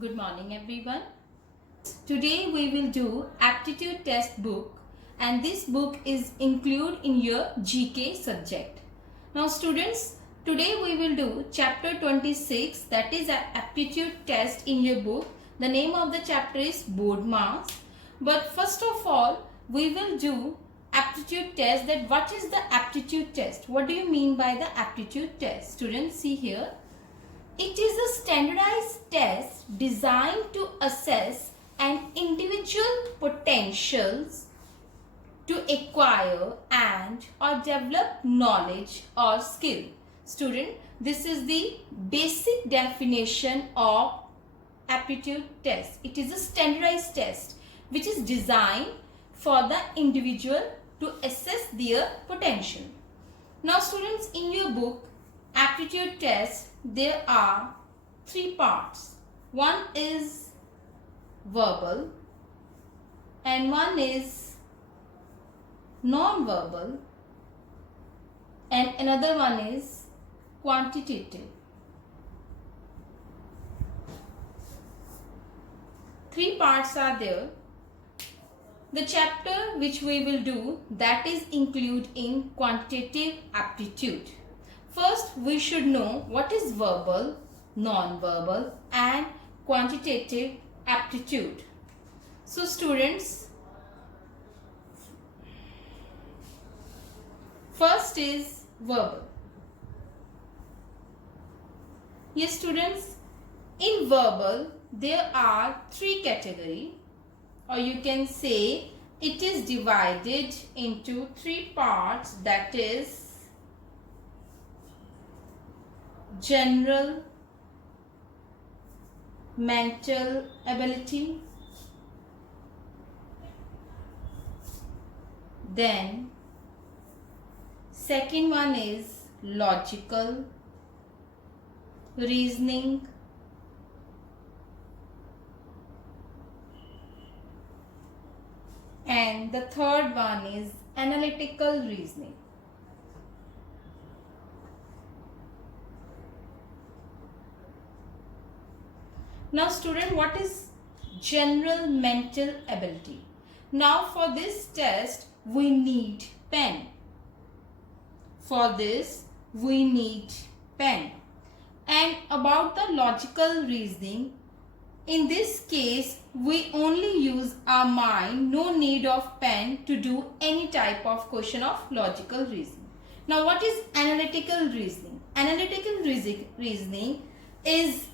Good morning everyone. Today we will do aptitude test book and this book is included in your GK subject. Now students, today we will do chapter 26, that is an aptitude test in your book. The name of the chapter is board marks. But first of all we will do aptitude test. That what is the aptitude test? What do you mean by the aptitude test? Students, see here. It is a standardized test designed to assess an individual potentials to acquire and or develop knowledge or skill. Student, this is the basic definition of aptitude test. It is a standardized test which is designed for the individual to assess their potential. Now students, in your book aptitude test, there are three parts. One is verbal and one is non-verbal and another one is quantitative. Three parts are there. The chapter which we will do, that is included in quantitative aptitude. First, we should know what is verbal, non-verbal and quantitative aptitude. So students, first is verbal. Yes students, in verbal there are three categories, or you can say it is divided into three parts, that is general mental ability, then second one is logical reasoning, and the third one is analytical reasoning. Now student, what is general mental ability? Now for this test we need pen. For this we need pen. And about the logical reasoning, in this case we only use our mind, no need of pen to do any type of question of logical reasoning. Now what is analytical reasoning? Analytical reasoning is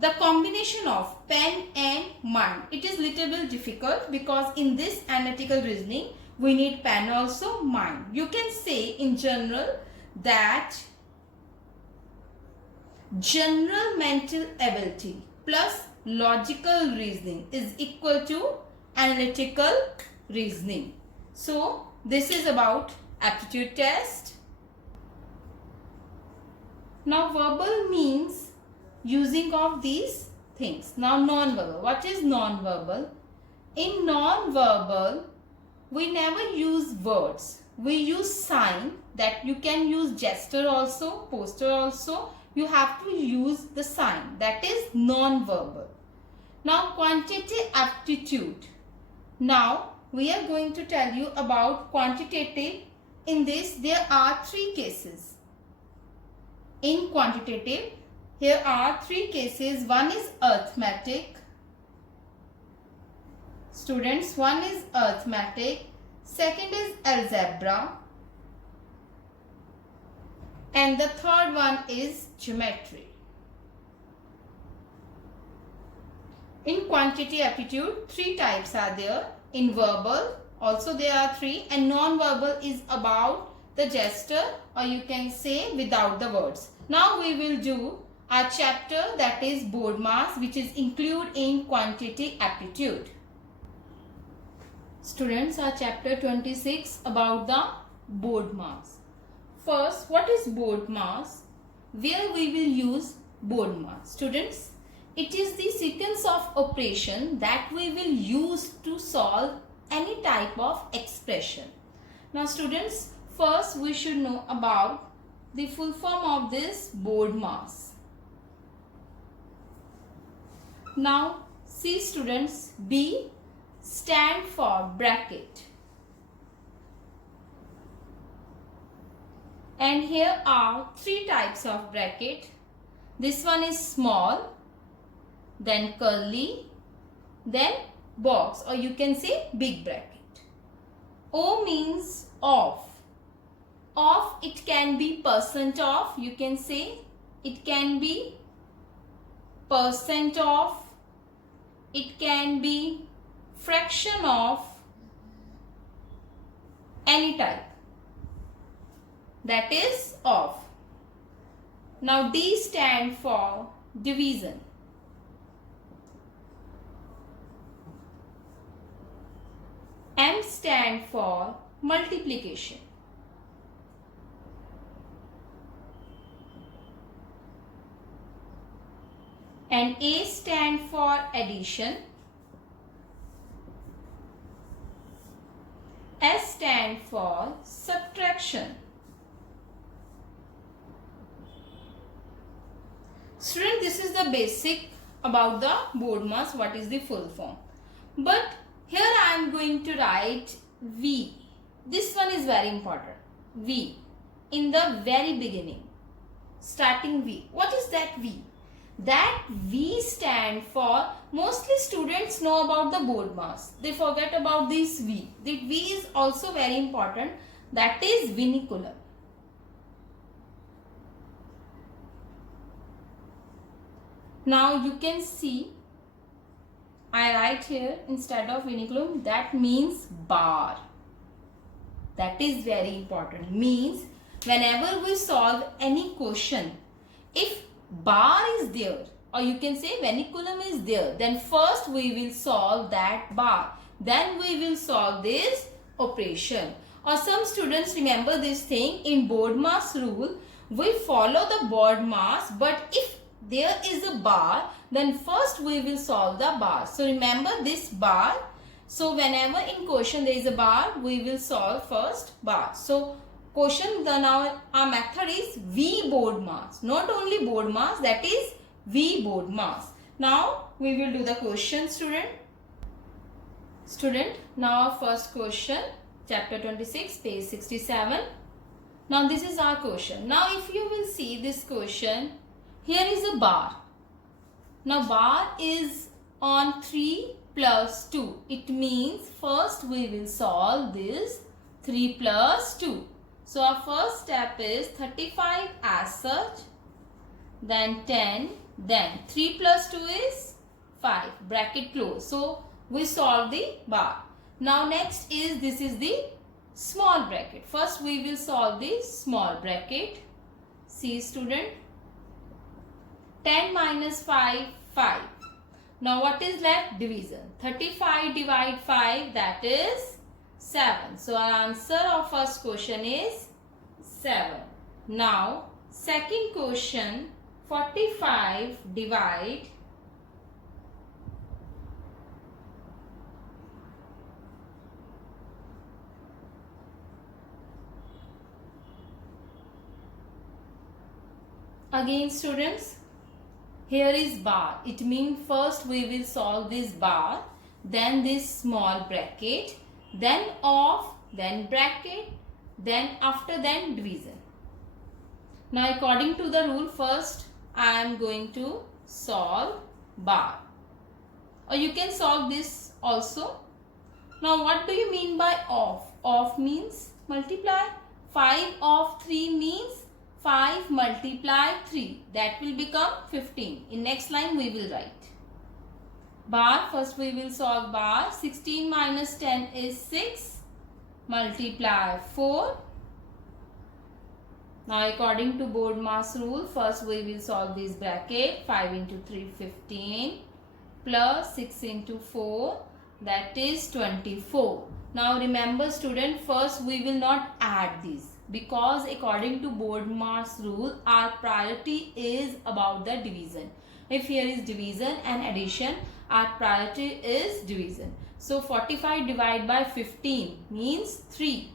the combination of pen and mind. It is little bit difficult because in this analytical reasoning we need pen also, mind. You can say in general that general mental ability plus logical reasoning is equal to analytical reasoning. So this is about aptitude test. Now verbal means using of these things. Now non-verbal. What is non-verbal? In non-verbal we never use words. We use sign, that you can use gesture also, poster also. You have to use the sign, that is non-verbal. Now quantitative aptitude. Now we are going to tell you about quantitative. In this there are three cases. In quantitative here are three cases. One is arithmetic. Students, one is arithmetic. Second is algebra. And the third one is geometry. In quantitative aptitude, three types are there. In verbal also there are three, and non-verbal is about the gesture, or you can say without the words. Now we will do our chapter, that is board marks, which is included in quantitative aptitude. Students, our chapter 26 about the board marks. First, what is board marks? Where we will use board marks? Students, it is the sequence of operation that we will use to solve any type of expression. Now students, first we should know about the full form of this board marks. Now see students, B stand for bracket. And here are three types of bracket. This one is small, then curly, then box, or you can say big bracket. O means off. Off, it can be percent off, you can say. It can be percent off. It can be fraction of, any type. That is off. Now D stand for division. M stand for multiplication. And A stand for addition. S stand for subtraction. Student, this is the basic about the BORDMAS, what is the full form. But here I am going to write V. This one is very important. V. In the very beginning. Starting V. What is that V? That V stand for, mostly students know about the BORDMAS. They forget about this V. The V is also very important. That is vinculum. Now you can see, I write here instead of vinculum, that means bar. That is very important. Means whenever we solve any question, if bar is there, or you can say vinculum is there, then first we will solve that bar. Then we will solve this operation. Or some students remember this thing, in BORDMAS rule, we follow the BORDMAS, but if there is a bar, then first we will solve the bar. So remember this bar. So whenever in question there is a bar, we will solve first bar. So question, now our method is V BORDMAS. Not only BORDMAS, that is V BORDMAS. Now we will do the question, student. Student, now first question, chapter 26, page 67. Now this is our question. Now if you will see this question, here is a bar. Now bar is on 3 plus 2. It means first we will solve this 3 plus 2. So our first step is 35 as such, then 10, then 3 plus 2 is 5, bracket close. So we solve the bar. Now next is, this is the small bracket. First we will solve the small bracket. See student, 10 minus 5, 5. Now what is left? Division. 35 divide 5, that is 7. So our answer of first question is 7. Now second question, 45 divide 5. Again students, here is bar. It means first we will solve this bar, then this small bracket, then off, then bracket, then after then division. Now according to the rule, first I am going to solve bar. Or you can solve this also. Now what do you mean by off? Off means multiply. 5 of 3 means 5 multiply 3, that will become 15. In next line we will write bar. First we will solve bar. 16 minus 10 is 6, multiply 4. Now according to BORDMAS rule, first we will solve this bracket. 5 into 3, 15, plus 6 into 4, that is 24. Now remember student, first we will not add these, because according to BORDMAS rule, our priority is about the division. If here is division and addition, our priority is division. So 45 divided by 15 means 3.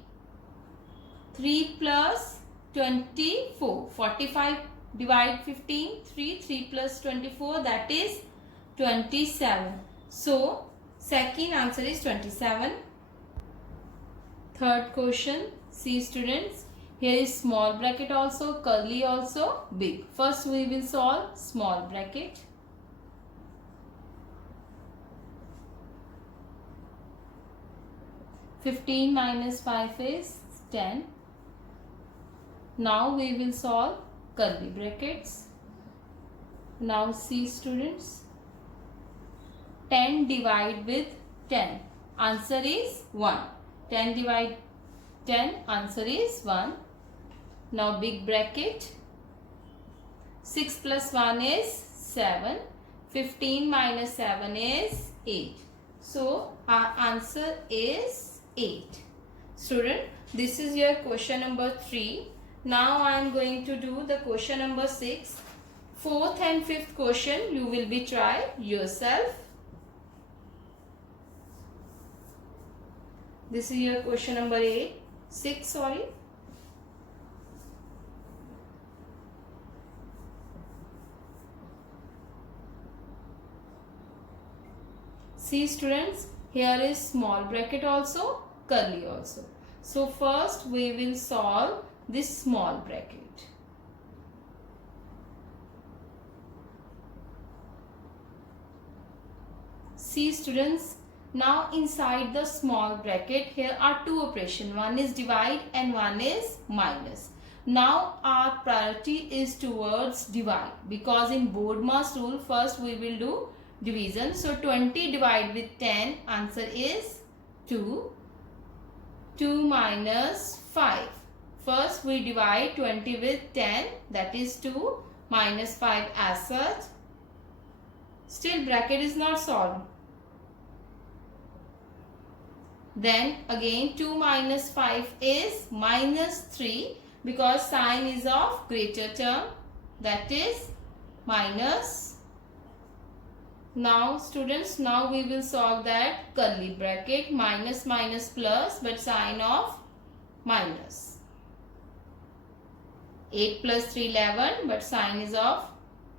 3 plus 24. 45 divide 15, 3. 3 plus 24, that is 27. So second answer is 27. Third question. See students, here is small bracket also, curly also, big. First we will solve small bracket. (15 minus 5 is 10). Now we will solve curly brackets. Now see students, 10 divide with 10. Answer is 1. 10 divide 10. Answer is 1. Now big bracket. 6 plus 1 is 7. 15 minus 7 is 8. So our answer is 8. Student, this is your question number 3. Now I am going to do the question number 6. Fourth and fifth question you will be try yourself. This is your question number 6, sorry. See students, here is small bracket also, curly also. So first we will solve this small bracket. See students, now inside the small bracket here are two operations. One is divide and one is minus. Now our priority is towards divide, because in BODMAS rule first we will do division. So 20 divided with 10, answer is 2. 2 minus 5. First we divide 20 with 10, that is 2, minus 5 as such. Still bracket is not solved. Then again 2 minus 5 is minus 3, because sign is of greater term, that is minus. Now students, now we will solve that curly bracket, minus minus plus, but sign of minus. 8 plus 3 11, but sign is of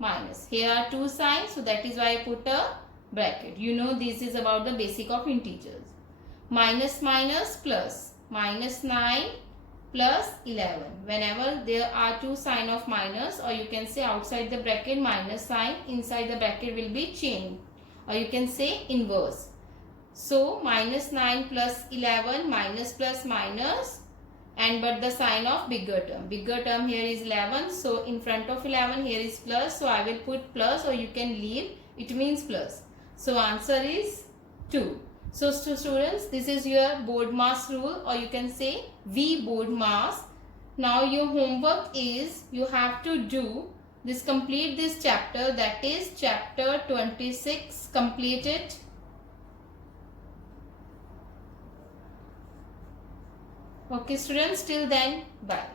minus. Here are two signs, so that is why I put a bracket. You know this is about the basic of integers. Minus minus plus, minus 9 plus 11. Whenever there are two sign of minus, or you can say outside the bracket minus sign, inside the bracket will be chain, or you can say inverse. So minus 9 plus 11, minus plus minus, and but the sign of bigger term. Bigger term here is 11, so in front of 11 here is plus, so I will put plus, or you can leave, it means plus. So answer is 2. So students, this is your BODMAS rule, or you can say BODMAS. Now your homework is, you have to do this, complete this chapter, that is chapter 26, complete it. Okay students, till then, bye.